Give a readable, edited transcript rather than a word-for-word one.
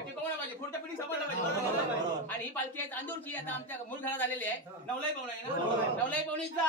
टिकवणं पाहिजे, पुढच्या पिढी समजलं पाहिजे. आणि ही पालखी आहे तांदूरची, आता आमच्या मूळ घरात आलेली आहे. नवलाई पाहुणा आहे ना, नवलाई पाहुणीचा